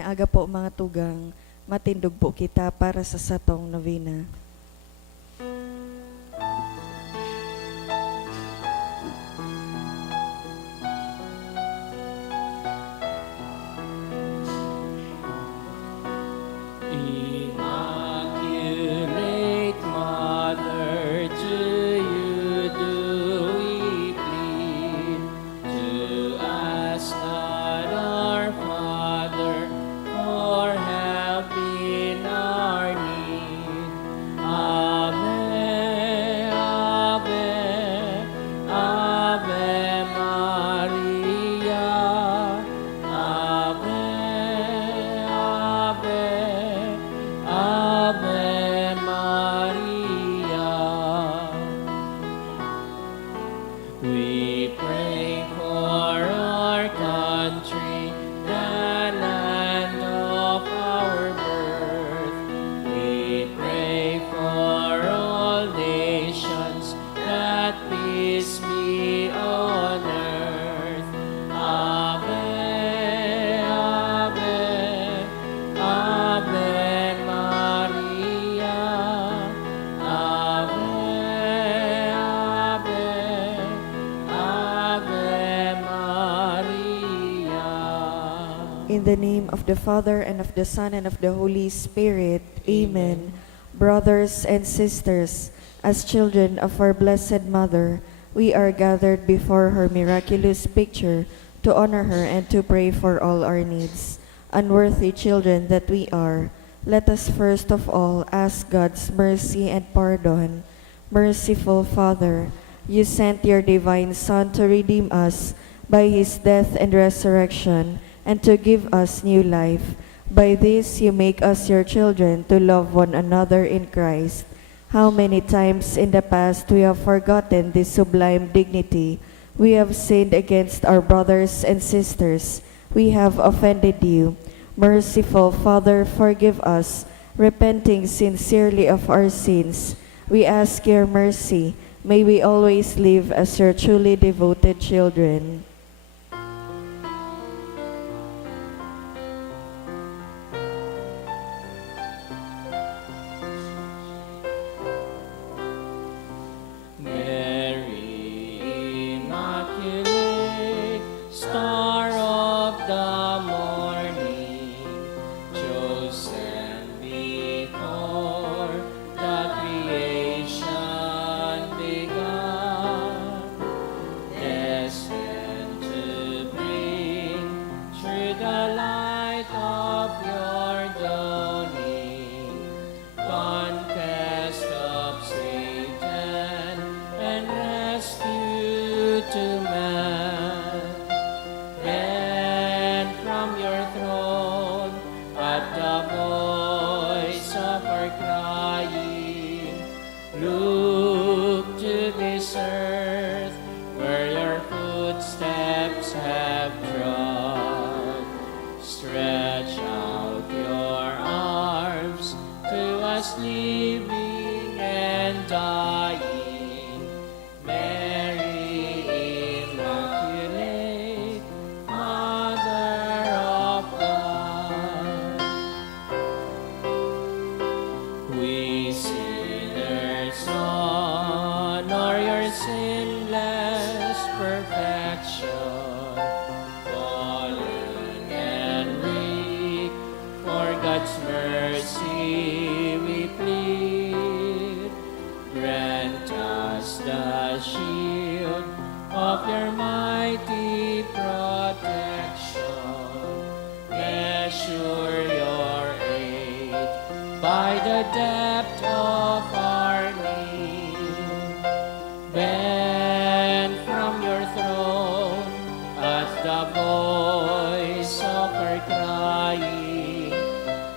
Aga po mga tugang, matindog po kita para sa satong novena. Immaculate Mother, to you do we plead. To ask God our Father for help in our need. Ave, Ave, Ave Maria. Ave, Ave, Ave Maria. We pray for our country, the land of our birth. We pray for all nations, that peace be on earth. Ave, Ave, Ave Maria. Ave, Ave, Ave Maria. In the name of the Father, and of the Son, and of the Holy Spirit. Amen. Brothers and sisters, as children of our Blessed Mother, we are gathered before her miraculous picture to honor her and to pray for all our needs. Unworthy children that we are, let us first of all ask God's mercy and pardon. Merciful Father, you sent your divine Son to redeem us by his death and resurrection, and to give us new life. By this you make us your children to love one another in Christ. How many times in the past we have forgotten this sublime dignity. We have sinned against our brothers and sisters. We have offended you. Merciful Father, forgive us, repenting sincerely of our sins. We ask your mercy. May we always live as your truly devoted children. Mary, Immaculate, Star of the morning, chosen before the creation began, destined to bring through the light of your dawning, conquest of Satan and rescue to man. Then from your throne, at the voice of our crying, look to this earth where your footsteps have trod. Stretch out your arms to us living and dying. Mary, Immaculate, Mother of God. We sinners honor your sinless perfection, fallen and weak. For God's mercy we plead. Grant us the shield of your mighty protection. Measure your aid by the depth of our need. Bend from your throne at the voice of our crying.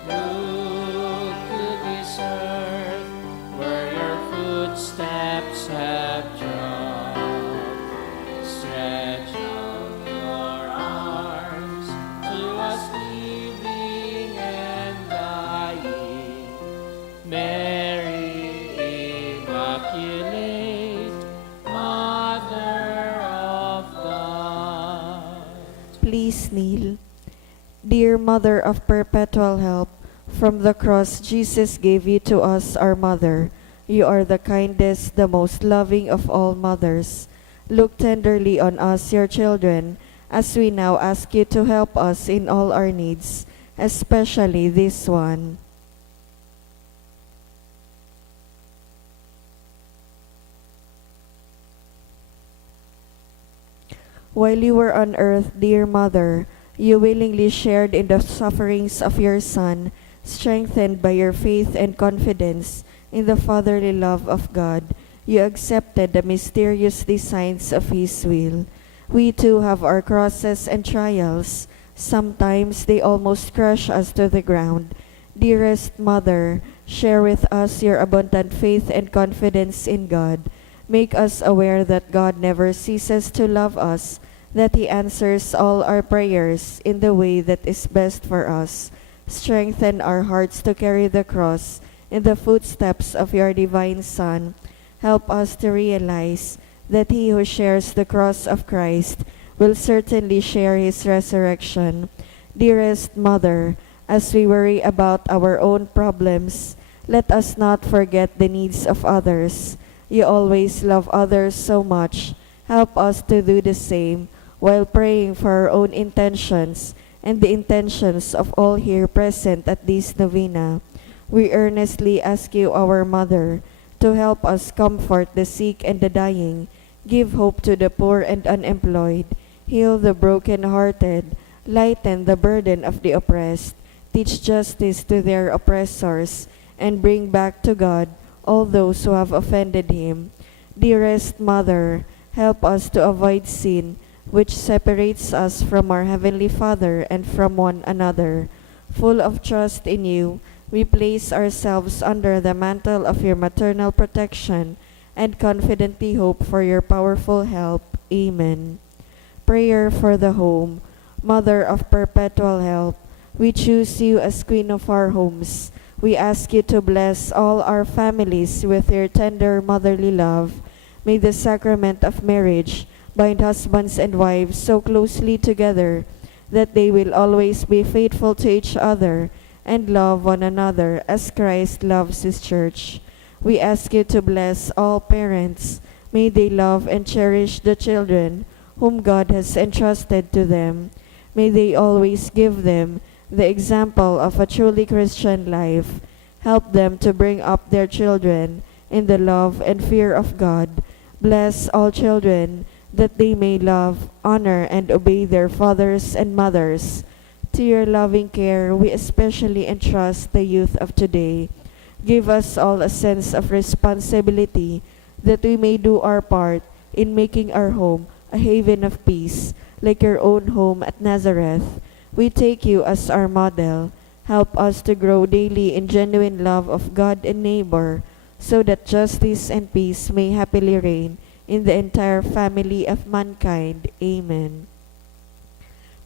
Look to this earth where your footsteps have trod. Stretch out your arms to us living and dying. Mary, Immaculate, Mother of God. Please kneel. Dear Mother of Perpetual Help, from the cross Jesus gave you to us, our Mother. You are the kindest, the most loving of all mothers. Look tenderly on us, your children, as we now ask you to help us in all our needs, especially this one. While you were on earth, dear Mother, you willingly shared in the sufferings of your Son, strengthened by your faith and confidence in the fatherly love of God. You accepted the mysterious designs of His will. We too have our crosses and trials. Sometimes they almost crush us to the ground. Dearest Mother, share with us your abundant faith and confidence in God. Make us aware that God never ceases to love us, that He answers all our prayers in the way that is best for us. Strengthen our hearts to carry the cross in the footsteps of your divine Son. Help us to realize that he who shares the cross of Christ will certainly share His resurrection. Dearest Mother, as we worry about our own problems, let us not forget the needs of others. You always love others so much. Help us to do the same while praying for our own intentions and the intentions of all here present at this novena. We earnestly ask you, our Mother, to help us comfort the sick and the dying, give hope to the poor and unemployed, heal the broken-hearted, lighten the burden of the oppressed, teach justice to their oppressors, and bring back to God all those who have offended Him. Dearest Mother, help us to avoid sin, which separates us from our Heavenly Father and from one another. Full of trust in you, we place ourselves under the mantle of your maternal protection and confidently hope for your powerful help. Amen. Prayer for the home. Mother of perpetual help, we choose you as Queen of our homes. We ask you to bless all our families with your tender motherly love. May the sacrament of marriage bind husbands and wives so closely together that they will always be faithful to each other and love one another as Christ loves His church. We ask you to bless all parents. May they love and cherish the children whom God has entrusted to them. May they always give them the example of a truly Christian life. Help them to bring up their children in the love and fear of God. Bless all children that they may love, honor, and obey their fathers and mothers. To your loving care, we especially entrust the youth of today. Give us all a sense of responsibility that we may do our part in making our home a haven of peace, like your own home at Nazareth. We take you as our model. Help us to grow daily in genuine love of God and neighbor, so that justice and peace may happily reign in the entire family of mankind. Amen.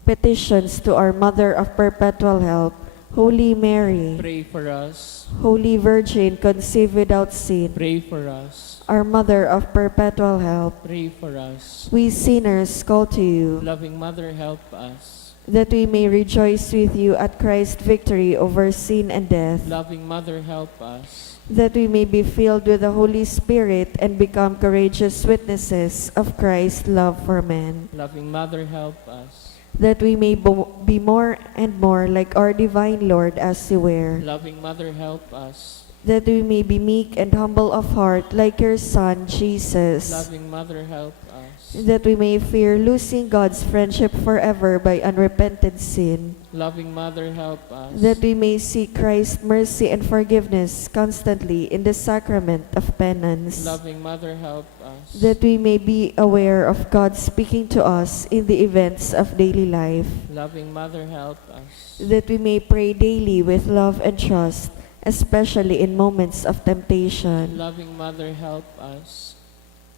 Petitions to our Mother of Perpetual Help. Holy Mary, Pray for us. Holy Virgin, conceived without sin, Pray for us. our Mother of Perpetual Help, Pray for us. we sinners call to you, Loving Mother, help us. that we may rejoice with you at Christ's victory over sin and death, Loving Mother, help us. that we may be filled with the Holy Spirit and become courageous witnesses of Christ's love for men, Loving Mother, help us. that we may be more and more like our divine Lord as you were, Loving Mother, help us. that we may be meek and humble of heart like your Son, Jesus, Loving Mother, help us. that we may fear losing God's friendship forever by unrepented sin, Loving Mother, help us. that we may seek Christ's mercy and forgiveness constantly in the sacrament of penance, Loving Mother, help us. that we may be aware of God speaking to us in the events of daily life, Loving Mother, help us. that we may pray daily with love and trust, especially in moments of temptation, Loving Mother, help us.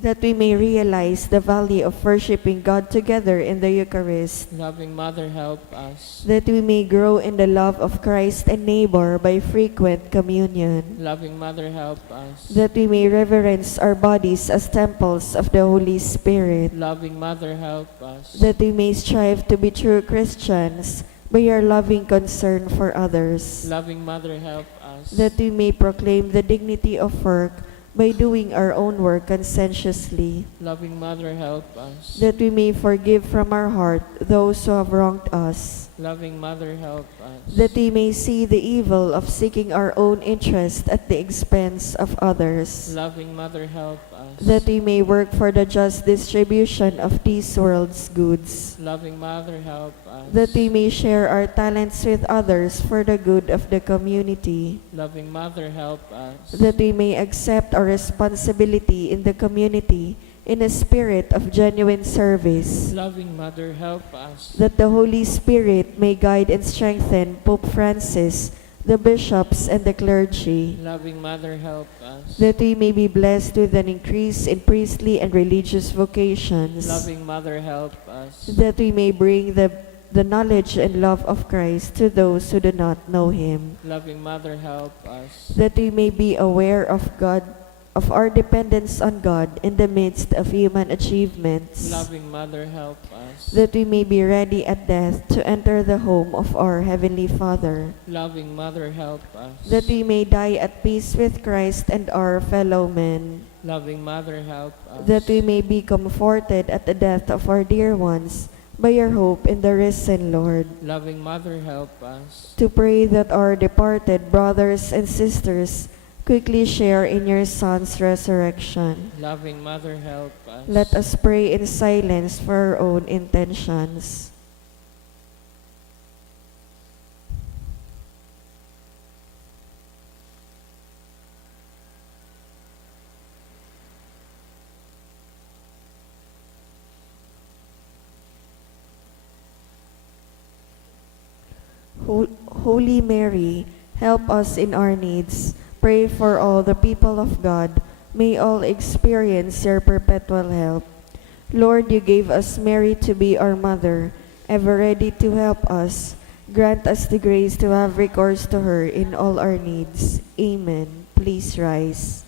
that we may realize the value of worshiping God together in the Eucharist, Loving Mother, help us. that we may grow in the love of Christ and neighbor by frequent communion, Loving Mother, help us. that we may reverence our bodies as temples of the Holy Spirit, Loving Mother, help us. that we may strive to be true Christians, by your loving concern for others, Loving Mother, help us. that we may proclaim the dignity of work by doing our own work conscientiously, Loving Mother, help us. that we may forgive from our heart those who have wronged us, Loving Mother, help us. that we may see the evil of seeking our own interest at the expense of others, Loving Mother, help us. that we may work for the just distribution of this world's goods, Loving Mother, help us. that we may share our talents with others for the good of the community, Loving Mother, help us. that we may accept our responsibility in the community in a spirit of genuine service, Loving Mother, help us. that the Holy Spirit may guide and strengthen Pope Francis, the bishops, and the clergy, Loving Mother, help us. that we may be blessed with an increase in priestly and religious vocations, Loving Mother, help us. that we may bring the knowledge and love of Christ to those who do not know Him, Loving Mother, help us. that we may be aware of our dependence on God in the midst of human achievements, Loving Mother, help us. that we may be ready at death to enter the home of our Heavenly Father, Loving Mother, help us. that we may die at peace with Christ and our fellow men, Loving Mother, help us. that we may be comforted at the death of our dear ones by your hope in the risen Lord, Loving Mother, help us. to pray that our departed brothers and sisters quickly share in your Son's resurrection. Loving Mother, help us. Let us pray in silence for our own intentions. Holy Mary, help us in our needs. Pray for all the people of God. May all experience your perpetual help. Lord, you gave us Mary to be our mother, ever ready to help us. Grant us the grace to have recourse to her in all our needs. Amen. Please rise.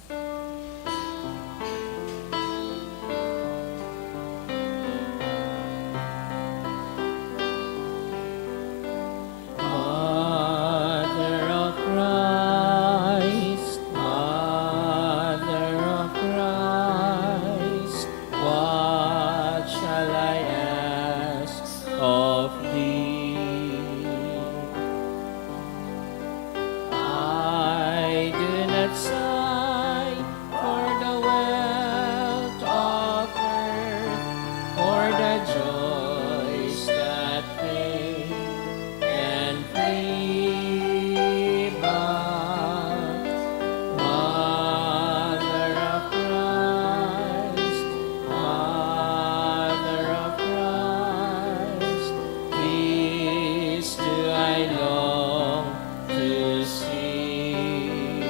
Mother of Christ, Mother of Christ, what shall I ask of thee? I do not sigh for the wealth of earth, for the joys that fade and flee, but Mother of Christ, Mother of Christ, these do I long to see.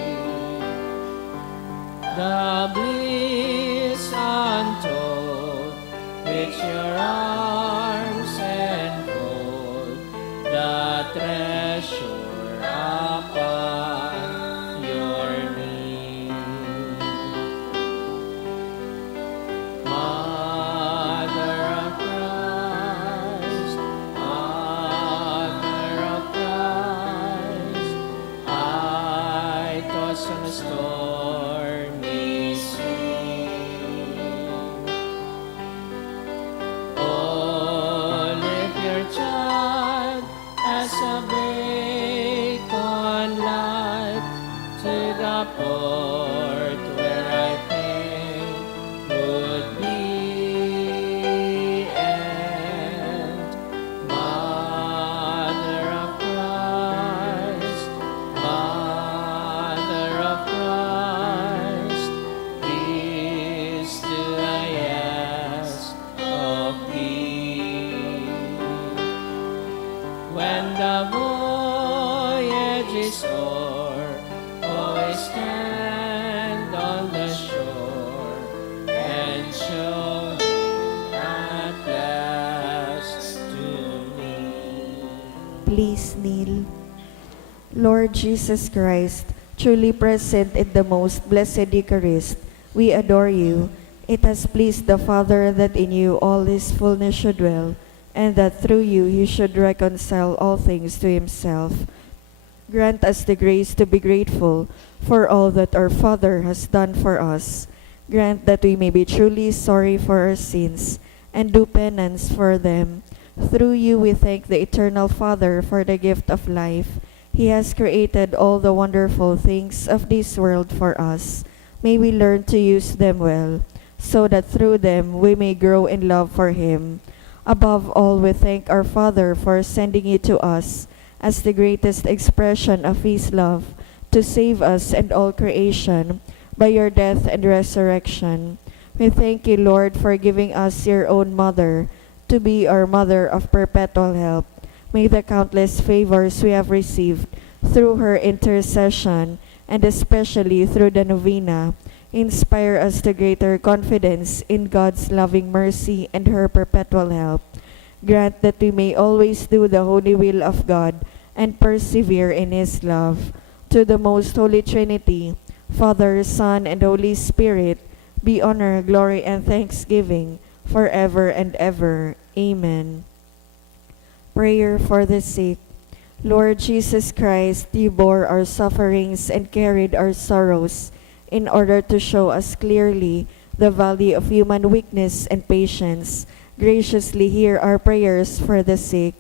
The bliss untold which your arms enfold, the treasure upon your knee. Mother of Christ, Mother of Christ, I toss on a stormy sea. Oh, lift your child as a beacon light to the port where I fain would be. And Mother of Christ, Mother of Christ, this do I ask of thee. When the voyage is o'er, always stand on the shore and show him at last to me. Please kneel. Lord Jesus Christ, truly present in the most blessed Eucharist, we adore you. It has pleased the Father that in you all His fullness should dwell, and that through you he should reconcile all things to himself. Grant us the grace to be grateful for all that our Father has done for us. Grant that we may be truly sorry for our sins and do penance for them. Through you we thank the Eternal Father for the gift of life. He has created all the wonderful things of this world for us. May we learn to use them well, so that through them we may grow in love for Him. Above all, we thank our Father for sending you to us as the greatest expression of His love, to save us and all creation by your death and resurrection. We thank you, Lord, for giving us your own mother to be our mother of perpetual help. May the countless favors we have received through her intercession, and especially through the novena, inspire us to greater confidence in God's loving mercy and her perpetual help. Grant that we may always do the holy will of God and persevere in His love. To the most holy Trinity, Father, Son, and Holy Spirit, be honor, glory, and thanksgiving forever and ever. Amen. Prayer for the sick. Lord Jesus Christ, you bore our sufferings and carried our sorrows in order to show us clearly the value of human weakness and patience. Graciously hear our prayers for the sick.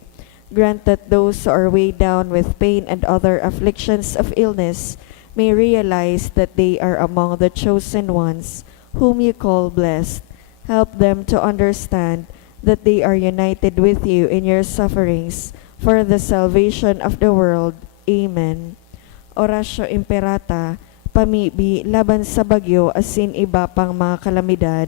Grant that those who are weighed down with pain and other afflictions of illness may realize that they are among the chosen ones whom you call blessed. Help them to understand that they are united with you in your sufferings for the salvation of the world. Amen. Oratio Imperata, pamibi laban sa bagyo asin iba pang mga kalamidad.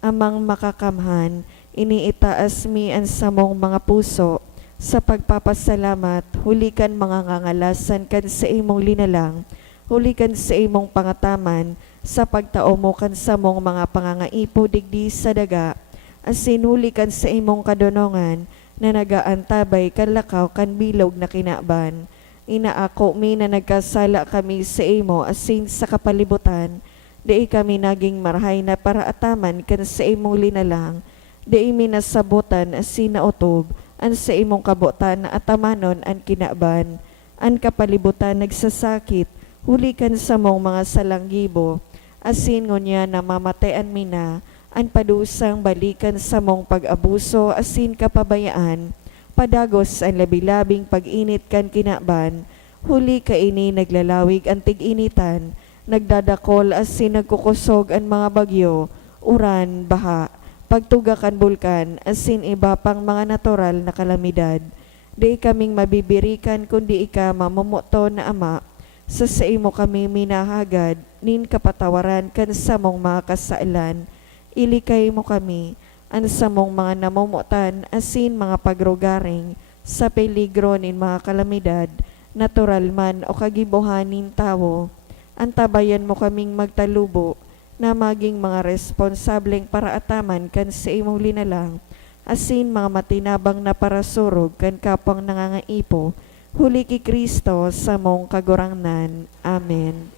Amang makakamhan, iniitaas mi ang samong mga puso, sa pagpapasalamat, hulikan mga ngangalasan kan sa imong linalang, hulikan sa imong pangataman, sa pagtao mo kan sa mong mga pangangaipo digdi sa daga, asin hulikan sa imong kadonongan, na nagaantabay kan lakaw kan bilog na kinaban. Inaako mi na nagkasala kami sa imo asin sa kapalibutan, di kami naging marhay na paraataman kan sa imong linalang, di mi nasabutan asin naotob, an sa imong kabutan na atamanon an kinaban, an kapalibutan nagsasakit, hulikan sa mong mga salanggibo, asin ngunya na mamatayan mi na, an padusang balikan sa mong pag-abuso asin kapabayaan, padagos ang labi-labing pag-init kan kinaban, huli kaini naglalawig ang tig-initan, nagdadakol asin nagkukusog ang mga bagyo, uran, baha, pagtugakan bulkan, asin iba pang mga natural na kalamidad. Di kaming mabibirikan kundi ika mamumuto na Ama, sa imo kami minahagad, nin kapatawaran kan sa mong mga kasailan. Ilikay mo kami, an sa mong mga namumutan, asin mga pagrugaring, sa peligro nin mga kalamidad, natural man o kagibuhanin tao. Antabayan mo kaming magtalubo, na maging mga responsableng paraataman kan sa imong linalang, asin mga matinabang na parasurog kan kapwang nangangaipo, huli ki Kristo sa mong kagurangnan. Amen.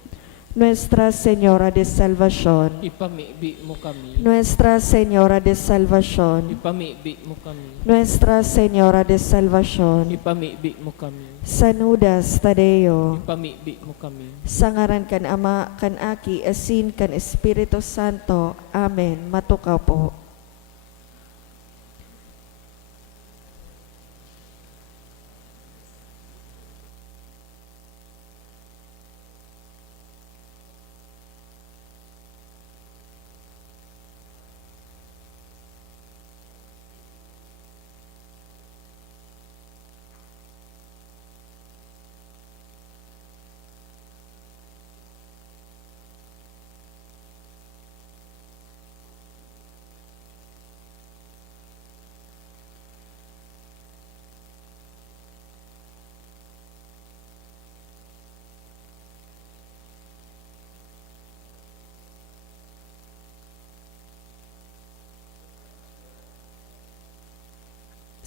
Nuestra Señora de Salvación, Ipamibi mo kami. Nuestra Señora de Salvación, Ipamibi mo kami. Nuestra Señora de Salvación, Ipamibi mo kami. Sanudas Tadeo, Ipamibi mo kami. sa ngaran kan Ama, kan Aki, asin kan Espiritu Santo. Amen. Matukaw po.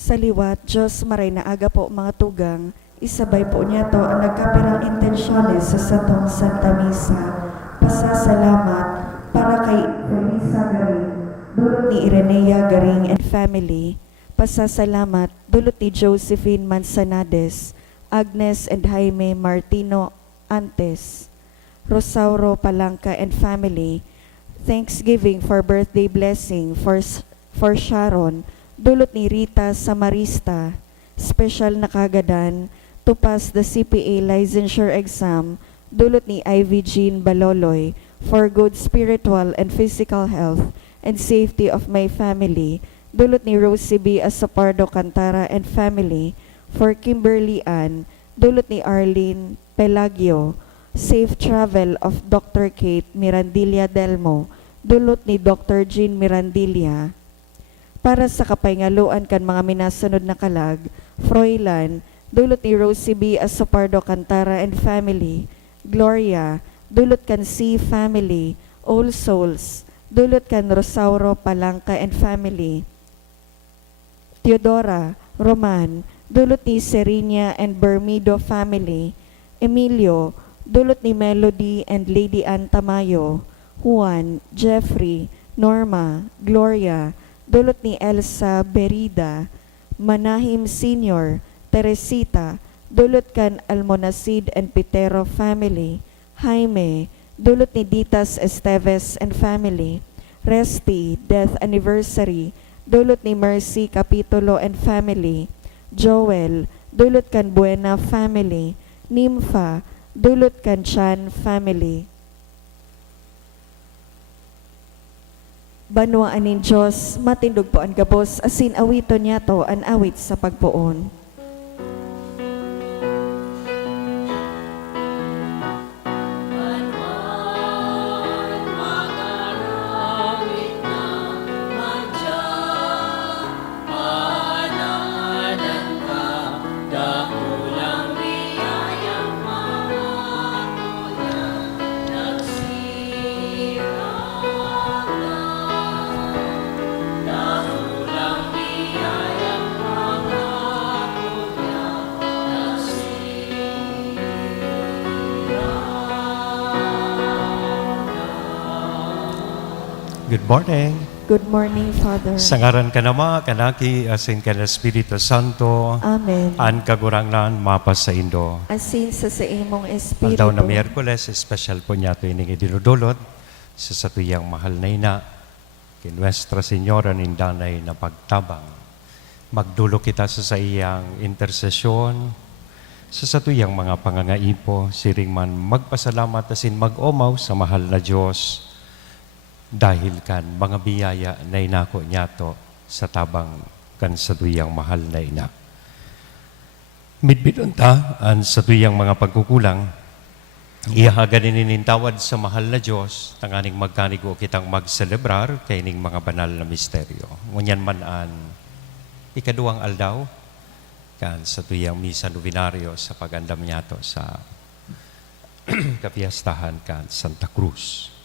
Sa liwat, Diyos maray na aga po mga tugang, isabay po niya to ang nagkapirang intensyones sa satong Santa Misa. Pasasalamat para kay Teresa Garing, Duro ni Irenea Garing and family. Pasasalamat dulot ni Josephine Manzanades, Agnes and Jaime Martino Antes, Rosauro Palanca and family. Thanksgiving for birthday blessing for Sharon, dulot ni Rita Samarista. Special na kagadan to pass the CPA licensure exam, dulot ni Ivy Jean Baloloy, for good spiritual and physical health and safety of my family, dulot ni Rosie B. Asapardo Cantara and family, for Kimberly Ann, dulot ni Arlene Pelagio, safe travel of Dr. Kate Mirandilla Delmo, dulot ni Dr. Jean Mirandilla. Para sa kapayngaluan kan mga minasunod na kalag, Froilan, dulot ni Rosie B. Asapardo Cantara and family, Gloria, dulot kan C. family, All Souls, dulot kan Rosauro Palanca and family, Teodora, Roman, dulot ni Serinia and Bermido family, Emilio, dulot ni Melody and Lady Ann Tamayo, Juan, Jeffrey, Norma, Gloria, dulot ni Elsa Berida, Manahim Senior, Teresita, dulot kan Almonacid and Pitero family, Jaime, dulot ni Ditas Esteves and family, Resti, death anniversary, dulot ni Mercy Capitulo and family, Joel, dulot kan Buena family, Nympha, dulot kan Chan family. Banwaan nin Diyos, matindog po ang gabos, asin awito niya to an awit sa pagpuon. Good morning. Good morning, Father. Sa ngaran ka nama, kanaki, asin ka na Espiritu Santo, Amen. an kagurangnan, mapas sa Indo. Asin sa imong Espiritu. Aldaw na Miyerkules, special po niya ito ining idinudulot sa satuyang mahal na ina, kay Nuestra Señora nindanay na pagtabang. Magdulo kita sa iyang intersesyon, sa satuyang mga pangangaipo, siring man magpasalamat asin mag-omaw sa mahal na Diyos, dahil kan mga biyaya na inako niya to sa tabang kan sa tuyang mahal na ina. Midbidon ta ang sa tuyang mga pagkukulang, ihagan ninintawad sa mahal na Diyos, tanganing magkanigo kitang magselebrar kaining mga banal na misteryo. Ngunyan man an ikaduang aldaw, kan sa tuyang misa novenaryo sa pagandam niya to sa kapiyastahan kan Santa Cruz.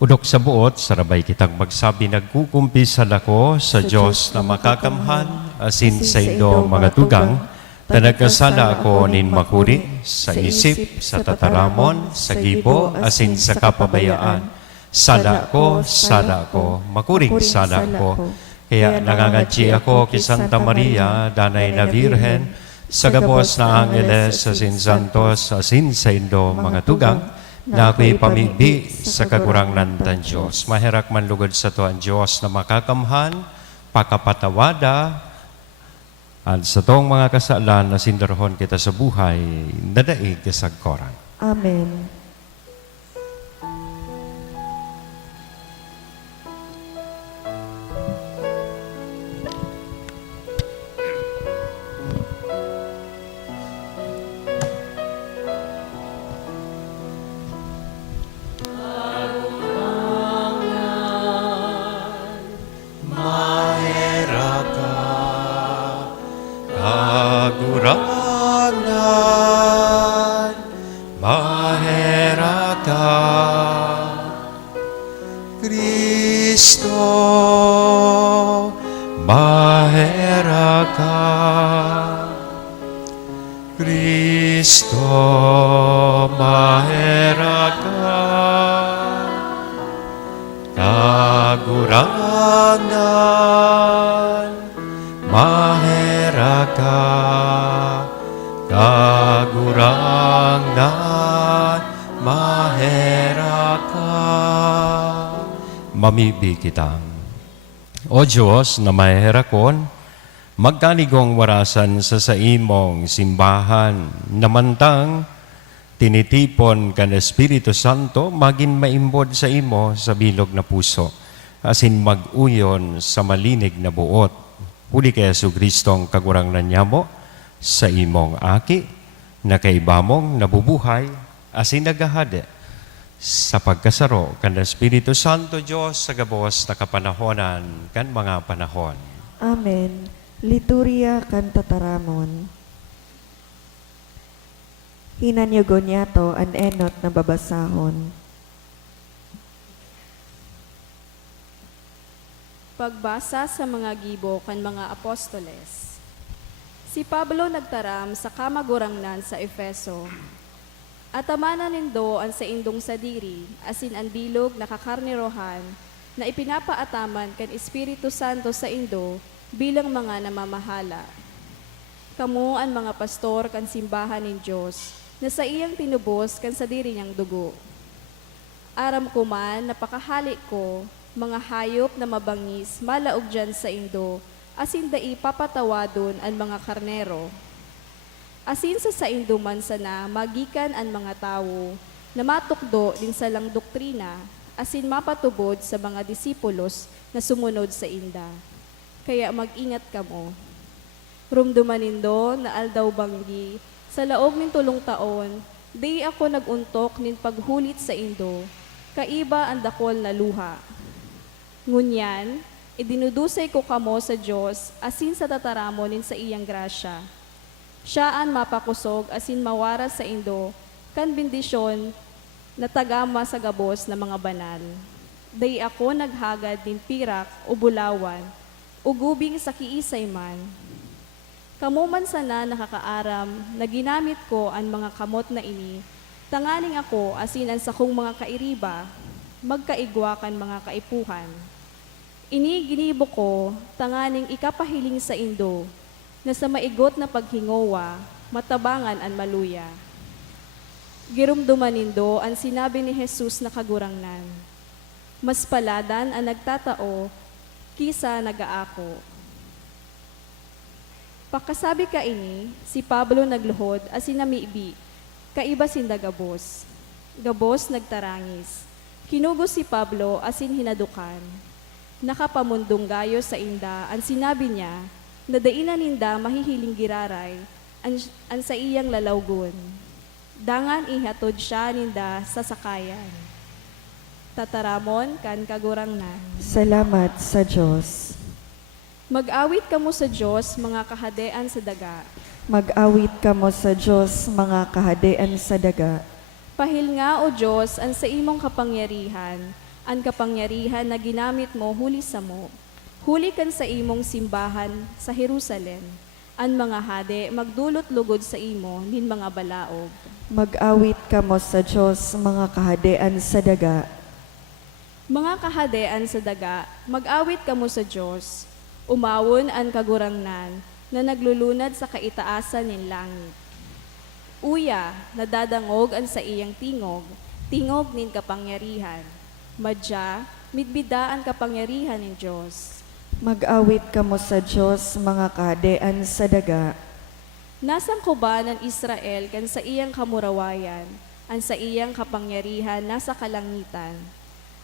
Udok sa buot, sarabay kitang magsabi, nagkukumpisal ako sa Diyos na makakamhan, asin sa Indo mga tugang, na nagkasala ako nin makuri, sa isip, sa tataramon, sa gibo, asin sa kapabayaan. Sala ko, makuring sala ko. Kaya nangangadji ako kay Santa Maria, danay na Virhen, sa gabos na Angeles, asin Santos, asin sa Indo mga tugang, na ako'y pamigbi sa kagurangnan tan Diyos. Mahirak man lugod sa to ang Diyos na makakamhan, pakapatawada, at sa tong mga kasalan na sindarhon kita sa buhay, nadaig kasagkoran. Amen. Kagurangan, maheraka, Kristo, maheraka, Kristo, maheraka, kagurangan, mahera ka. Mamibi kita. O Diyos na maherakon, magkanigong warasan sa imong simbahan, namantang tinitipon kan Espiritu Santo, maging maimbod sa imo sa bilog na puso, asin mag-uyon sa malinig na buot. Huli kay Jesu-Kristong kagurang nanyamo, sa imong aki, na kaibamong nabubuhay, asin nagahade, sa pagkasaro kan Espiritu Santo Diyos sa gabos na kapanahonan kan mga panahon. Amen. Liturya kan tataramon. Hinanyugon yato an enot na babasahon. Pagbasa sa mga gibo kan mga apostoles. Si Pablo nagtaram sa kamagurangnan sa Efeso. Atamanan nindo ang sa indong sadiri, asin ang bilog na kakarnirohan, na ipinapaataman kan Espiritu Santo sa indo bilang mga namamahala. Kamu ang mga pastor kan simbahan ng Diyos, na sa iyang tinubos kan sadiri niyang dugo. Aram ko man, napakahali ko, mga hayop na mabangis, malaog dyan sa indo, asin dai papatawadon ang mga karnero. Asin sa saindo man sana, magikan ang mga tao, na matukdo din sa lang doktrina, asin mapatubod sa mga disipulos na sumunod sa inda. Kaya mag-ingat kamo. Rumduman nindo na aldaw banggi, sa laog nin 3 taon, di ako naguntok nin paghulit sa indo, kaiba ang dakol na luha. Ngunyan, idinudusay ko kamo sa Diyos, asin sa tataramonin sa iyang grasya. Siyaan mapakusog, asin mawara sa indo, kan bendisyon na tagama sa gabos na mga banal. Day ako naghagad din pirak o bulawan, ugubing sa kiisay man. Kamo man sana nakakaaram, na ginamit ko ang mga kamot na ini, tanganing ako asin ang sakong mga kairiba, magkaigwa kan mga kaipuhan. Ini ginibo ko, tanganing ikapahiling sa indo, na sa maigot na paghingowa, matabangan ang maluya. Girumduman nindo ang sinabi ni Jesus na kagurangnan, mas paladan ang nagtatao, kisa nagaako. Pakasabi ka ini, si Pablo nagluhod asin namiibi, kaiba sinda gabos. Gabos nagtarangis. Kinugos si Pablo asin hinadukan. Nakapamundong gayo sa inda, ang sinabi niya, na dainan ninda mahihiling giraray, ang sa iyang lalawgon. Dangan ihatod siya ninda sa sakayan. Tataramon kan kagurangnan. Salamat sa Diyos. Mag-awit kamo sa Diyos, mga kahadean sa daga. Mag-awit kamo sa Diyos, mga kahadean sa daga. Pahil nga, O Diyos, ang sa imong kapangyarihan, ang kapangyarihan na ginamit mo huli sa mo. Huli kan sa imong simbahan sa Jerusalem. Ang mga hade magdulot lugod sa imo nin mga balaog. Mag-awit kamo sa Diyos, mga kahadean sa daga. Mga kahadean sa daga, mag-awit kamo sa Diyos. Umawon ang kagurangnan na naglulunad sa kaitaasan nin langit. Uya, nadadangog ang sa iyang tingog, tingog nin kapangyarihan. Madya, midbida ang kapangyarihan ng Diyos. Mag-awit kamo sa Diyos, mga kahadean sa daga. Nasang kuba ng Israel kan sa iyang kamurawayan, ang sa iyang kapangyarihan nasa kalangitan.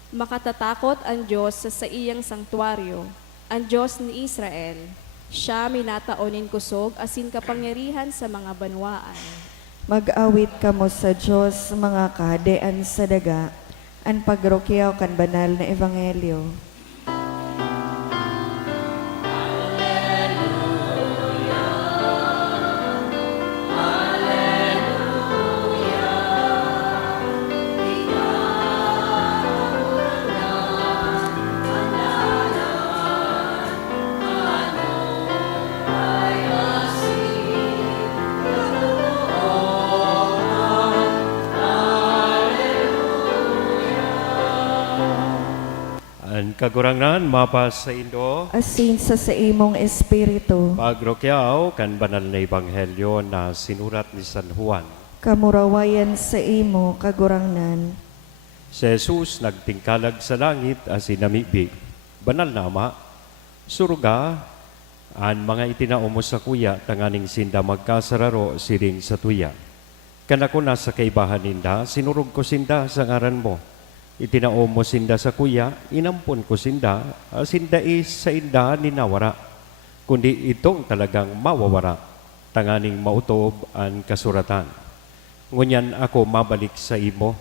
Makatatakot ang Diyos sa iyang sangtuaryo, ang Diyos ni Israel. Siya minataonin kusog asin kapangyarihan sa mga banwaan. Mag-awit kamo sa Diyos, mga kahadean sa daga. Ang pagrokyaw kan banal na ebanghelyo. Ang kagurangnan, mapas sa indo, Asin sa imong espiritu. pagrokyaw kan banal na ebanghelyo na sinurat ni San Juan. kamurawayan sa imo kagurangnan. Si Jesus nagtingkalag sa langit as sinamibi. Banal na Ama, suruga, an mga itinao mo sa kuya, tanganing sinda magkasararo siring sa tuya. Kanako na sa kaibahan ninda, sinurog ko sinda sa ngaran mo. Itinao mo sinda sa kuya, inampon ko sinda, sinda is sa inda ninawara. Kundi itong talagang mawawara, tanganing mautob ang kasuratan. Ngunyan ako mabalik sa imo.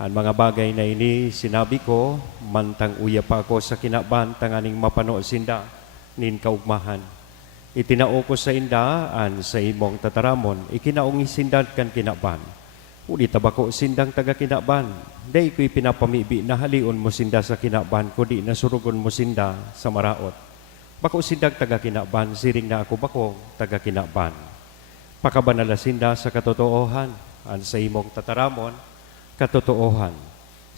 Ang mga bagay na ini sinabi ko, mantang uya pa ako sa kinaban, tanganing mapano sinda, nin kaugmahan. Itinao ko sa inda, an sa imong tataramon, ikinaong isindan kan kinaban. Uli tabako sindang taga kinaban. Day ko'y pinapamibi na halion mo sinda sa kinaban, kundi nasurugon mo sinda sa maraot. Bako sindang taga kinaban, siring na ako bako taga kinaban. Pakabanala sinda sa katotoohan, an sa imong tataramon, katotoohan.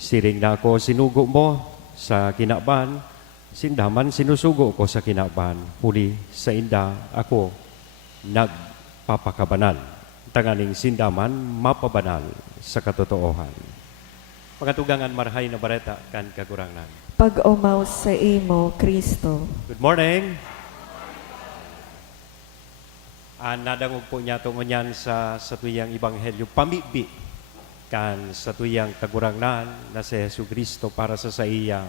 Siring na ako sinugo mo sa kinaban, sindaman sinusugo ko sa kinaban, huli sa inda ako nagpapakabanal. Tanganing sindaman mapabanal sa katotoohan. Pagatugangan marhay na bareta kan kagurangnan. Pag-umaw sa imo, Kristo. Good morning. Nadangog po niya tungo niyan sa tuyang Ebanghelyo pamibi kan sa tuyang kagurangnan na si Jesu Kristo para sa iyang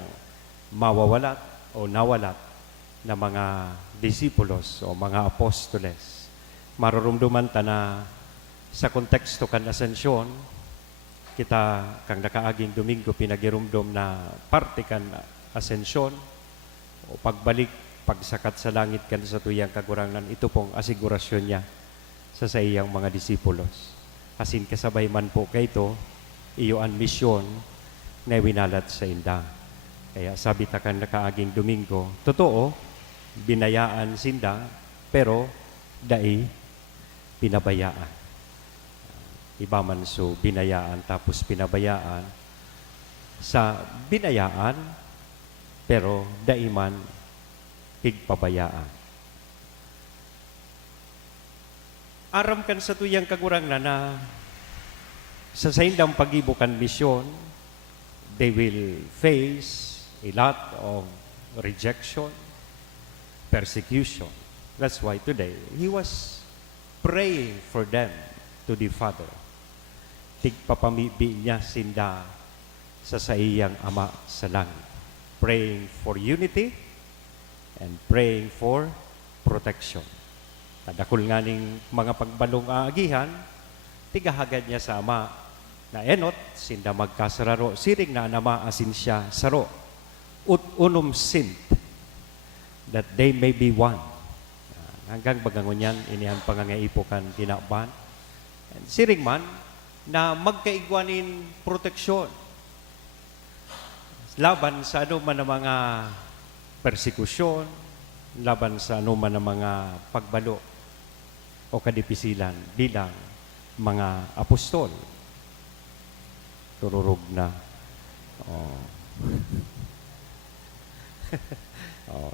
mawawalat o nawalat na mga disipulos o mga apostoles. Marurumduman ta na sa konteksto kan asensyon, kita kang nakaaging Domingo pinagirumdom na parte kan asensyon o pagbalik, pagsakat sa langit kan sa tuyang kagurangnan, ito pong asigurasyon niya sa iyang mga disipulos. Asin kasabay man po kay ito, iyo ang misyon na winalat sa inda. Kaya sabi ta kan nakaaging Domingo, totoo, binayaan sinda, pero dai pinabayaan. Iba man so binayaan tapos pinabayaan. Sa binayaan, pero daiman higpabayaan. Aram kan sa tuyang kagurangnan na sa saindang pagibukan misyon, they will face a lot of rejection, persecution. That's why today, he was praying for them to the Father. Tigpapamibi niya sinda sa iyang Ama sa langit. Praying for unity and praying for protection. Tadakol nga ning mga pagbalong aagihan, tigahagad niya sa Ama na enot, sinda magkasararo, siring na anama asin siya saro. Ut unum sint, that they may be one. Hanggang bagangon yan, inihan pangangaipokan kinaban. And siring man, na magkaigwanin proteksyon. Laban sa ano man ang mga persekusyon, laban sa ano man ang mga pagbalo o kadipisilan bilang mga apostol. Tururog na.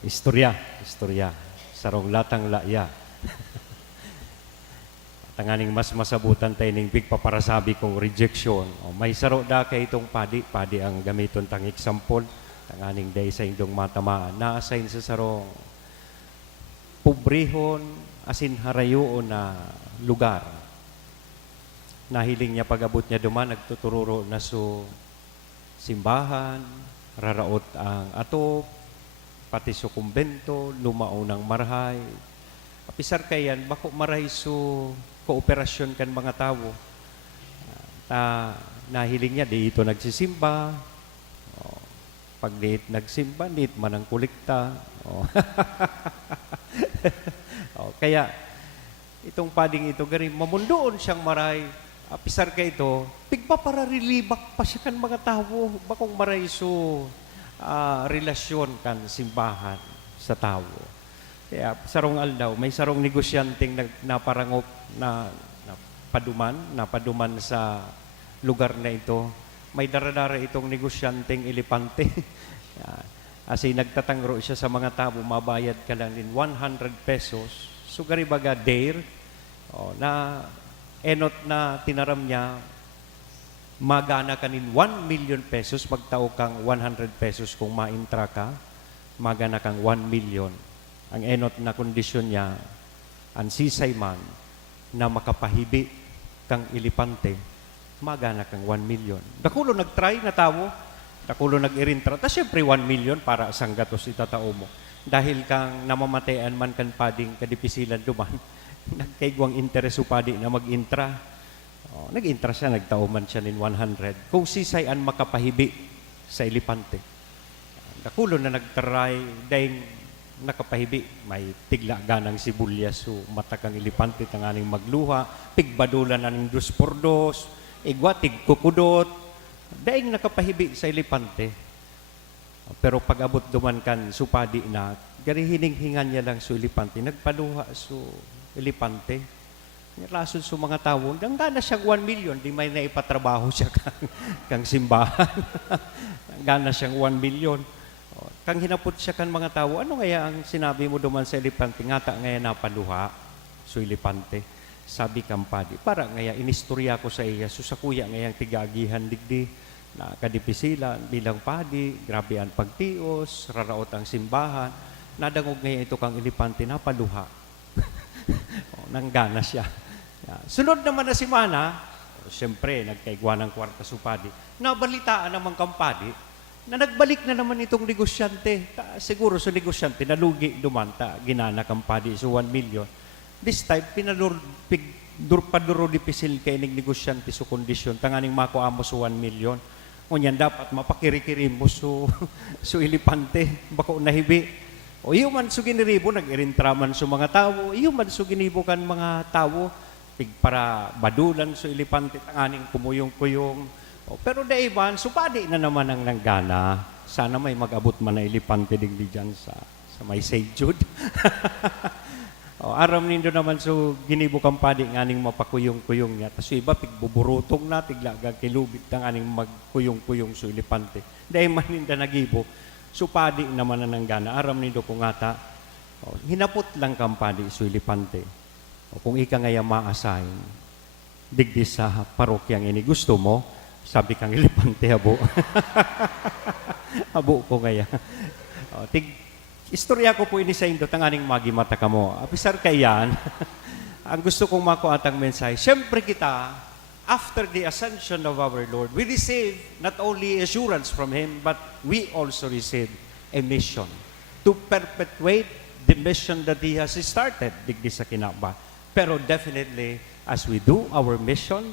Istorya. Sarong latang laya. Tanganing mas masabutan tayo ng pigpaparasabi kong rejection. May saro da kay itong padi ang gamiton tang example. Tanganing day sa indong matamaan. Na-assign sa sarong pubrihon asin harayoon na lugar. Nahiling niya pag-abot niya duman, nagtutururo na so simbahan, raraot ang atop, pati so kumbento, lumao ng marhay. Apisar kayan, bako maray so kooperasyon kan mga tao. Nahiling niya, di ito nagsisimba. Pag diit nagsimba, diit man ang kulikta. Kaya, itong pading ito, gari, mamundoon siyang maray. Apisar ka ito, pigpapararelibak pa siya kan mga tao. Bakong maray so relasyon kan simbahan sa tao. Kaya sarong aldaw, may sarong negosyanteng naparangop na paduman sa lugar na ito. May daradara itong negosyanteng elepante. Asi nagtatangro siya sa mga tao, mabayad ka lang din 100 pesos. So garibaga dare na enot na tinaram niya, magana kanin 1 million pesos, magtao kang 100 pesos kung maintra ka, magana kang 1 million. Ang enot na kondisyon niya, ang sisay man na makapahibi kang ilipante, magana kang 1 million. Dakulo nagtry na tao, dakulo nag-irintra, ta syempre 1 million para sang gatos itatao mo. Dahil kang namamatayan man kan pading kadipisilan duman, nagkaigwang interes upadi na mag-intra. Nag-intra siya, nagtao man siya nin 100. Kung sisayan makapahibi sa ilipante. Dakulo na nagtry, dahil nakapahibi, may tigla ganang sibuyas, so matakang ilipante tanganing magluha, pigbadulan na ning 2x2, igwa tigkukudot, dahil nakapahibi sa ilipante. Pero pag abot duman kan supadi na, gari hininghingan niya lang sa ilipante, nagpaluha sa ilipante. Rason sa mga tao, gana siyang 1 million, di may naipatrabaho siya kang simbahan. Gana siyang 1 million. Kang hinapot siya kan mga tao, ano kaya ang sinabi mo duman sa ilipante? Ngata ngaya napaluha sa ilipante. Sabi kang padi, para ngaya inistorya ko sa iya, susakuya ngayang tigagihan digdi, na kadipisilan bilang padi, grabe ang pagtios, raraot ang simbahan, nadangog ngayon ito kang ilipante, napaluha. Nanggana siya. Sunod naman na si Mana, siyempre, nagkaigwa ng kwarta supadi, nabalitaan naman kang padi, na nagbalik na naman itong negosyante. Siguro sa negosyante, nalugi dumanta, ginana kang padi so 1 million. This time, paduro dipisil kay ning negosyante so kondisyon, tanganing makuamo so 1 million. Ngunyan dapat mapakiri-kiri mo so ilipante, bako nahibi. O iyo man so giniribo, nag-irintraman so mga tao, iyo man so ginibo kan mga tao, para badulan so ilipante, tanganing kumuyong-kuyong. Pero daiban, supadi na naman ang nanggana. Sana may mag-abot man na ilipante digdi dyan sa may St. Jude. Aram nindo naman so ginibo kang padi nga ning mapakuyong-kuyong niya. Tapos iba, pigbuburutong na, tiglagang kilubit na nga ning magkuyong-kuyong so ilipante. Dahil man ninda nagibo, so padi naman na nanggana. Aram nindo kung ata, hinapot lang kang padi so ilipante. Kung ika ngaya ma-assign, digdi sa parokyang ini gusto mo, sabi kang ilipante, habo. Habo ko ngaya. Istorya ko po ini sa indo, tanganing magimata ka mo. Apisar kayan, ang gusto kong makuatang mensahe, siyempre kita, after the ascension of our Lord, we receive not only assurance from Him, but we also receive a mission to perpetuate the mission that He has started, digdi sa kinaba. Pero definitely, as we do our mission,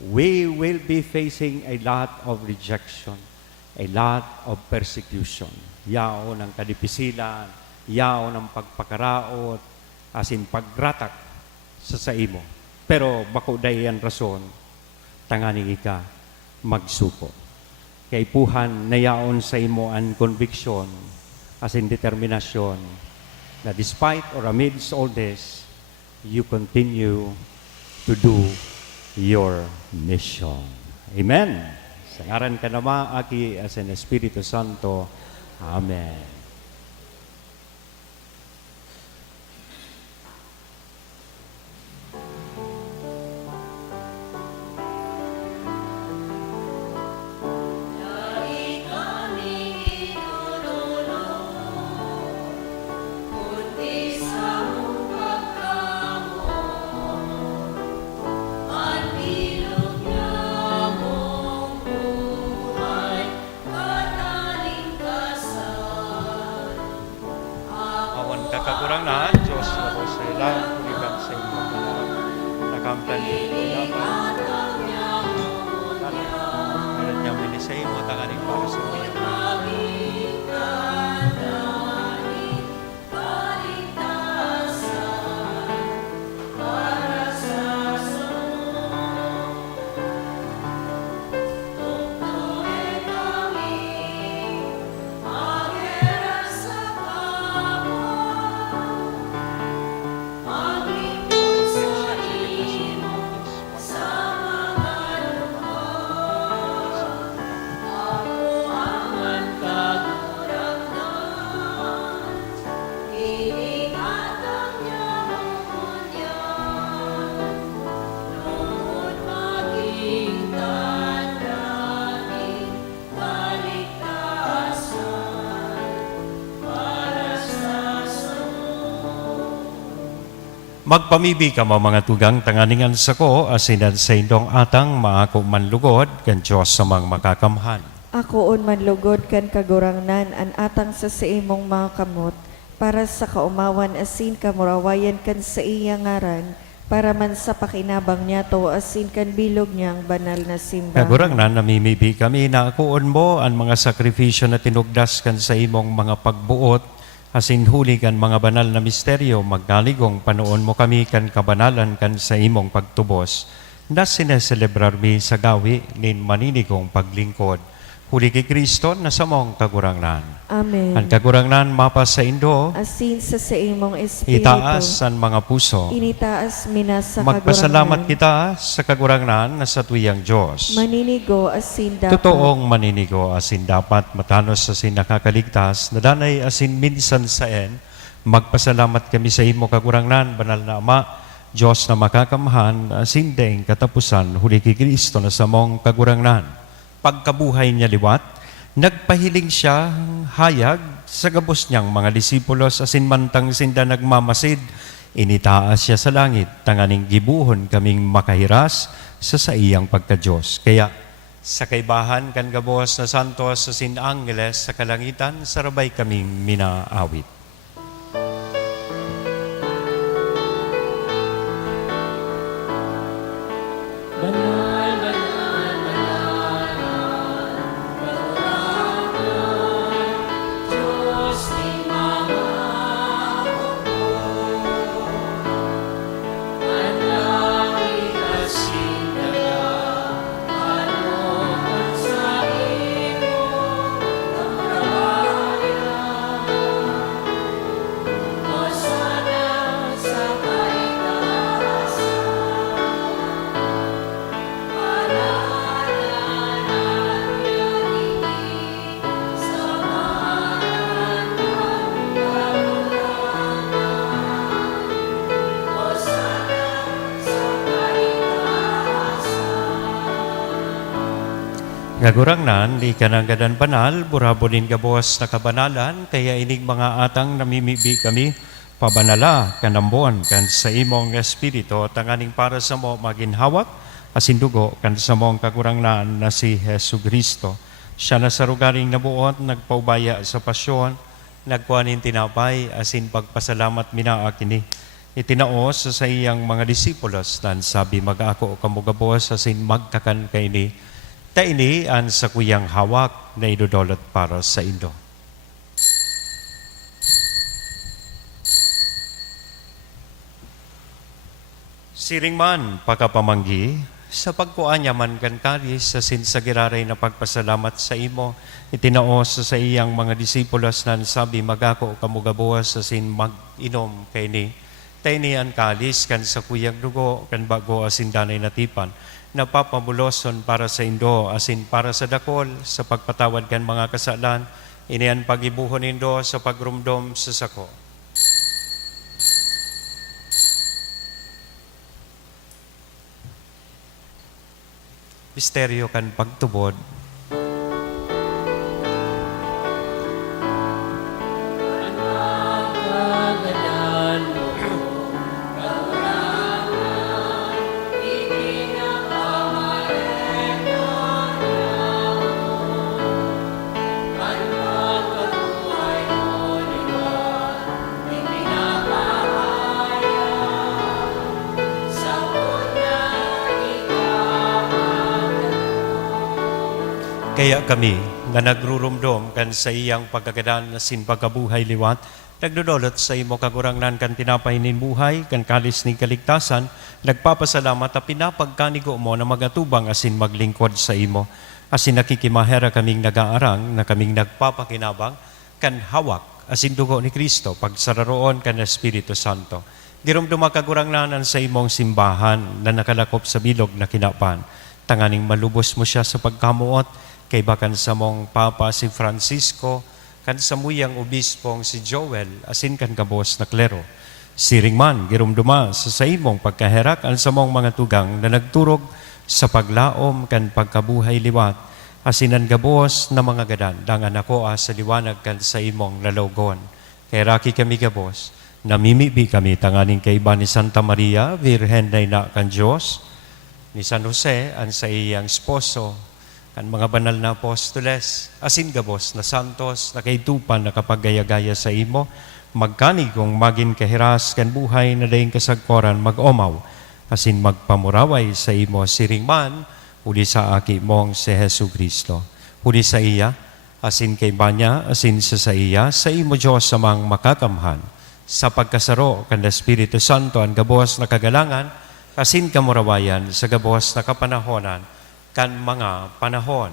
we will be facing a lot of rejection, a lot of persecution. Yao ng kadipisilan, yao ng pagpakaraot, asin pagratak sa imo. Pero bako dayan rason, tanganing ika magsuko. Kay puhan na yaon sa imo ang conviction, asin determinasyon, na despite or amidst all this, you continue to do your mission. Amen. Sa ngaran ka nama, aki as an Espiritu Santo. Amen. Kakurang na, Diyos na po sa ilang, kuligan sa ilang pagkakarap, nakamtan niyo, meron niya minisay mo, tanganing para sa mga Magpamibi ka mga tugang tanganingan sa ko, asinan sa indong atang maako manlugod, kan Diyos sa mga makakamhan. Ako on manlugod kan kagurangnan an atang sa imong mga kamot, para sa kaumawan asin kamurawayan kan sa iyang ngaran, para man sa pakinabang niya to asin kan bilog niyang banal na simbahan. Kagurang na namimibi kami na akuon mo ang mga sakripisyo na tinugdas kan sa imong mga pagbuot, asin huli kan mga banal na misteryo, magnaligong panoon mo kami kan kabanalan kan sa imong pagtubos, na sineselebrar mi sa gawi nin maninigong paglingkod. Huli kay Kristo na sa mong kagurangnan. Amen. Ang kagurangnan mapas sa indo, Asin sa imong espiritu. itaas ang mga puso. Initaas minas sa Magpasalamat kagurangnan. kita sa kagurangnan na sa tuyang Diyos. Maninigo asin dapat. Totoong maninigo asin dapat matanos asin nakakaligtas, nadanay asin minsan saen, magpasalamat kami sa imo kagurangnan, banal na Ama, Diyos na makakamhan, asin daing katapusan, huli kay Kristo na sa mong kagurangnan. Pagkabuhay niya liwat, nagpahiling siya hayag sa gabos niyang mga disipulos, asin mantang sinda nagmamasid, initaas siya sa langit, tanganing gibuhon kaming makahiras sa iyang pagka-Diyos. Kaya, sa kaibahan kan gabos na santos sa sinangeles sa kalangitan, sarabay kaming minaawit. Banal, banal, banal, kagurangnan, Diyos ni mga hukbo. Manangin asin daga, anuman sa imo, kamurayan. Hosana sa kaitaasan. Gagurangnan, di ka nang gadan banal, burabonin gabos na kabanalan, kaya inig mga atang namimibi kami, pabanala, kanambon, kan sa imong espiritu, tanganing para sa mo maginhawak, asin dugo, kan sa mong kagurangnan na si Jesu Kristo. Siya na sa rugaring nabuot, nagpaubaya sa pasyon, nagkuhanin tinapay, asin pagpasalamat minaakini. Itinaos sa iyang mga disipulos, nan sabi mag-ako kamugabos, asin magkakan kaini. Taini ang sa kuyang hawak na idudolot para sa indo. Siring man pagkapamanggi, sa pagkuanya man kan kalis sa sinsagiraray na pagpasalamat sa imo, itinaos sa iyang mga disipulos nan sabi magako kamugabuas sa sin mag-inom kay ni. Taini ang kalis kan sa kuyang dugo kan bago asin danay natipan, napapamuloson para sa indo, asin para sa dakol, sa pagpatawad kan mga kasalan, inian pagibuhon indo sa pagrumdom sa sako. Misteryo kan pagtubod, Pagkagalan mo, kagurangnan, ikinakamarena ang pagkabuhay mo, liwan, ipinapahaya, sa una ikaw kaya kami nga nagrurumdom kan sa iyang pagkagadan na sin pagkabuhay liwat, nagdudolot sa imo kagurangnan kan tinapay nin buhay, kan kalis ning kaligtasan, nagpapasalamat at pinapagkanigo mo na magatubang asin maglingkod sa imo. Asin nakikimahera kaming nagaarang na kaming nagpapakinabang kan hawak asin dugo ni Kristo pagsararoon kan Espiritu Santo. Dirumduma kagurangnanan sa imong simbahan na nakalakop sa bilog na kinapan. Tanganing malubos mo siya sa pagkamuot, kay bakan sa mong Papa si Francisco, kan sa muyang obispong si Joel, asin kan kabos na klero. Siring man, girumduma sa imong pagkaherak ang sa mong mga tugang na nagturog sa paglaom kan pagkabuhay liwat, asinan gabos na mga gadan, dangan ako sa liwanag kan sa imong lalogon. Kay raki kami gabos, Namimibi kami tanganing kaiba ni Santa Maria, Virhen na ina kan Diyos, ni San Jose, ang sa iyang esposo, kan mga banal na apostoles, asin gabos na santos, na kaitupan na kapagayagaya sa imo, magkani kung magin kahiras kan buhay na daing kasagkoran mag-omaw, asin magpamuraway sa imo siring man, uli sa aki mong si Hesu Kristo. Uli sa iya, asin kay banya, asin sa iya, sa imo Diyos samang makakamhan, sa pagkasaro kan Espiritu Santo ang gabos na kagalangan, asin kamurawayan sa gabos na kapanahonan kan mga panahon.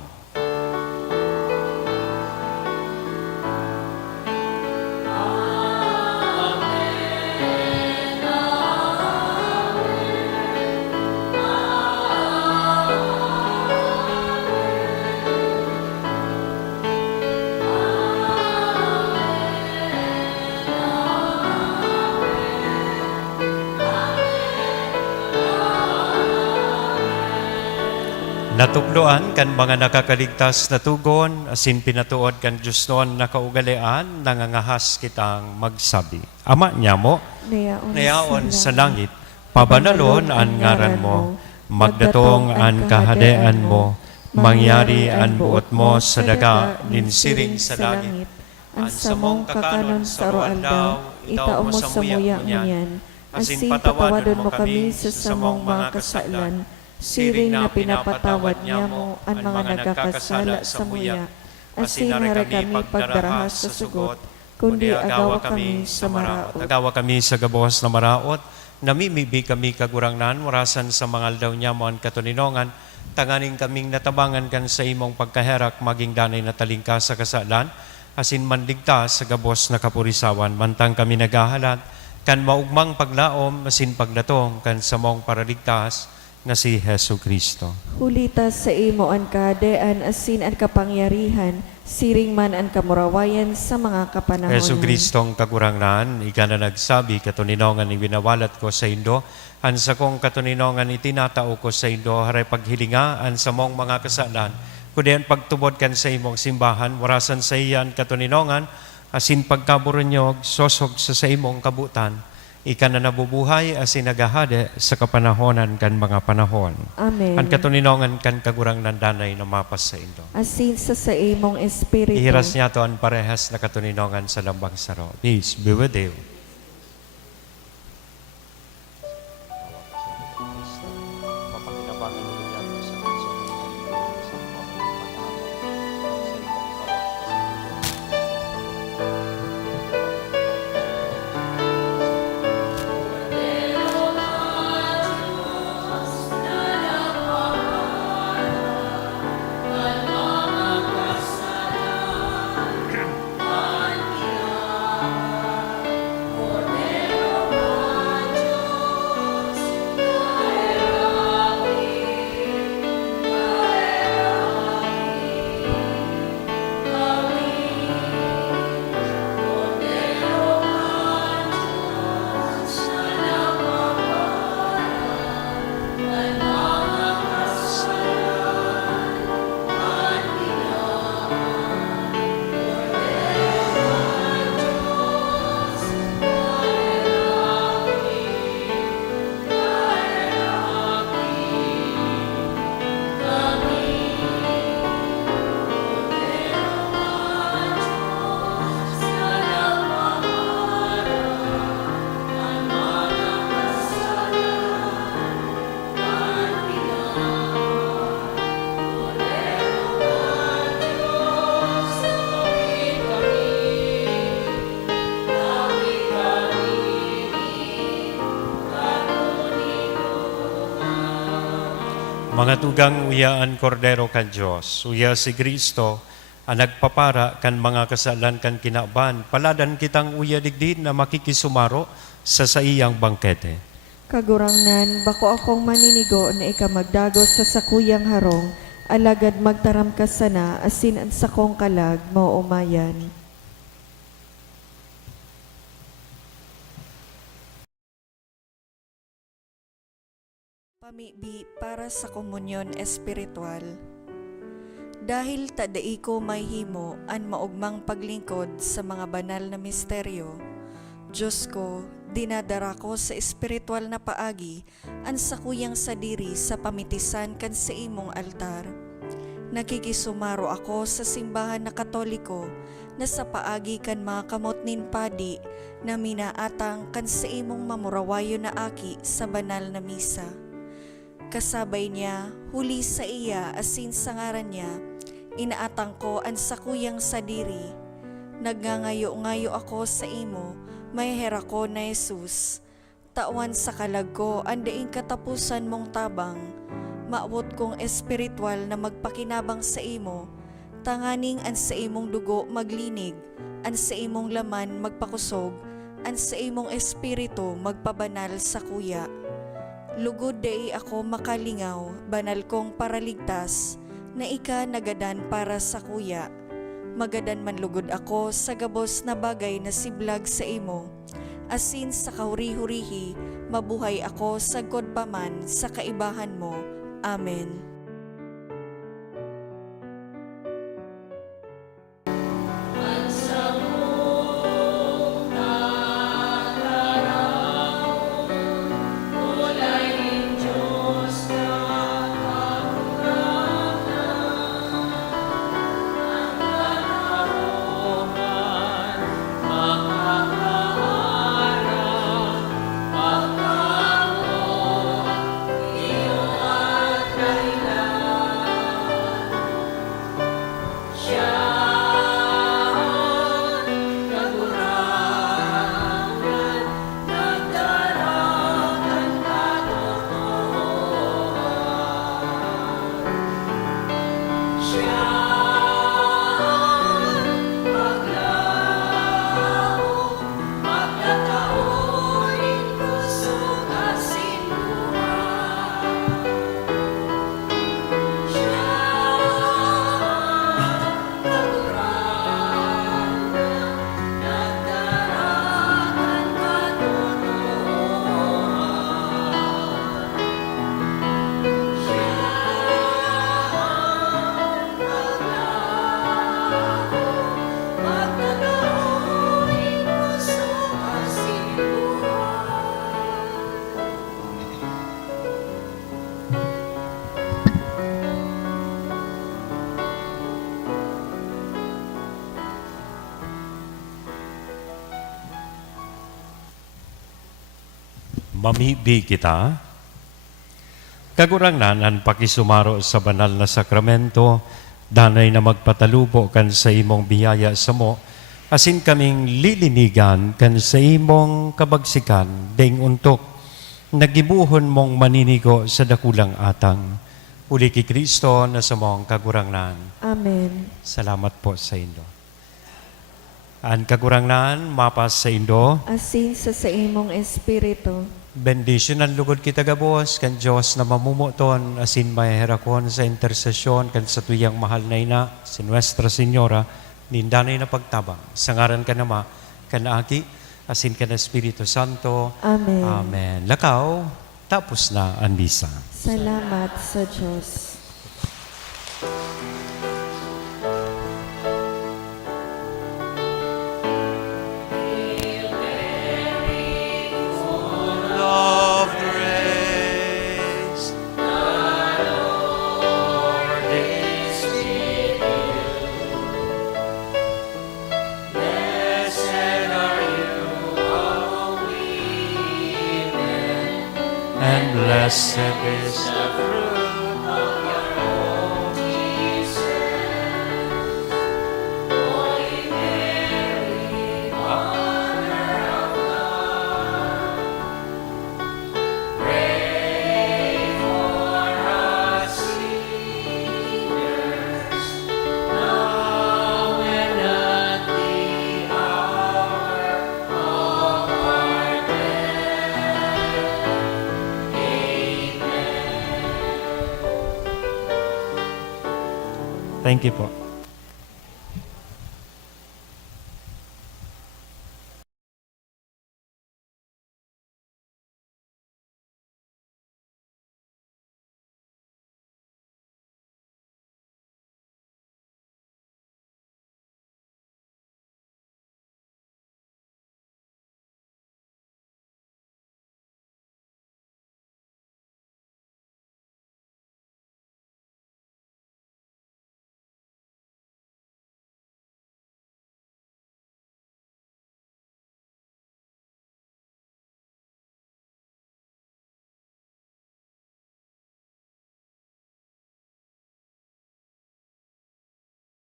Natukloan kan mga nakakaligtas na tugon, asin pinatuod kan Diyos noon na kaugalian, nangangahas kitang magsabi. Ama niya mo, nayaon sa langit, pabanalon ang ngaran mo, magdatong ang kahadean mo, mangyari ang buot mo sa daga, ninsiring sa langit. Ang samong kakanon sa roan daw, itaw mo sa muya ngunyan, asin patawadon mo kami sa samong mga kasalan, siring na pinapatawad niya mo ang mga nagkakasala sa muya, asin nare kami pagdarahas sa sugot, kundi agawa kami sa maraot. Agawa kami sa gabos na maraot, namimibi kami kagurangnan, warasan sa mga aldaw niya mo ang katuninongan, tanganing kaming natabangan kan sa imong pagkaherak, maging danay na talingka sa kasalan, asin manligtas sa gabos na kapurisawan, mantang kami nagahalat, kan maugmang paglaom, asin paglatong, kan samong paraligtas, na si Hesu Kristo. Hulitas sa imo ang kahadean, asin ang kapangyarihan, siring man ang kamurawayan sa mga kapanahonan. Hesu Kristong kagurangnan, ika na nagsabi, katuninongan ni winawalat ko sa Indo, ang sa kong katuninongan itinatao ko sa Indo, haray paghilinga, ang sa mong mga kasalan, kundi ang pagtubod kan sa imong simbahan, warasan sa iyan katuninongan, asin pagkaburonyog, sosog sa imong kabutan, ika na nabubuhay asin nagahade sa kapanahonan kan mga panahon. Amen. Ang katuninongan kan kagurang nandanay na mapas sa Indo. Asin sa imong espiritu. Ihiras niya to ang parehas na katuninongan sa lambang saro. Peace be with you. Mga tugang uyaan kordero kan Diyos, uya si Kristo, ang nagpapara kan mga kasalan kan kinaban, paladan kitang uya digdin na makikisumaro sa iyang bangkete. Kagurangnan, bako akong maninigo na ikamagdagos sa sakuyang harong, alagad magtaram ka sana, asin ang sakong kalag, maumayan. Pamibi para sa komunyon espiritual. Dahil tadai ko may himo an maugmang paglingkod sa mga banal na misteryo, Diyos ko, dinadara ko sa espiritual na paagi, ang sakuyang sadiri sa pamitisan kan sa imong altar. Nakikisumaro ako sa simbahan na Katoliko, na sa paagi kan mga kamot nin padi, na minaatang kan sa imong mamurawayo na aki sa banal na misa. Kasabay niya, huli sa iya asin sa ngaran niya, inaatang ko ang sakuyang sadiri. Nagngangayo-ngayo ako sa imo, may hera ko na Jesus. Tawan sa kalag ko, andaing katapusan mong tabang. Maawot kong espiritual na magpakinabang sa imo. Tanganing an sa imong dugo maglinig, an sa imong laman magpakusog, an sa imong espiritu magpabanal sa kuya. Lugod dai ako makalingaw, banal kong paraligtas, na ika nagadan para sa kuya. Magadan man lugod ako sa gabos na bagay na siblag sa imo. Asin sa kahuri-hurihi, mabuhay ako sagkod paman sa kaibahan mo. Amen. Mamibi kita, kagurangnan ang pakisumaro sa banal na sakramento, danay na magpatalubo kan sa imong biyaya sa mo, asin kaming lilinigan kan sa imong kabagsikan, ding untok, nagibuhon mong maninigo sa dakulang atang. Uli ki Kristo na sa mong kagurangnan. Amen. Salamat po sa Indo. Ang kagurangnan, mapas sa Indo, Asin sa imong espiritu. bendisyon ang lugod kita gabos, kan Diyos na mamumuton, asin may herakon sa intersesyon, kan sa tuyang mahal na ina, si Nuestra Senyora, nindanay na pagtabang. Sangaran ka nama, kan aki, asin ka na Espiritu Santo. Amen. Amen. Lakaw, tapos na ang misa. Salamat sa Diyos. Of grace, the Lord is with you. Blessed are you, O women, and blessed is the fruit of your womb, Jesus. Holy Mary, Mother of God, pray for us sinners, now and at the hour of our death. Amen. Thank you po.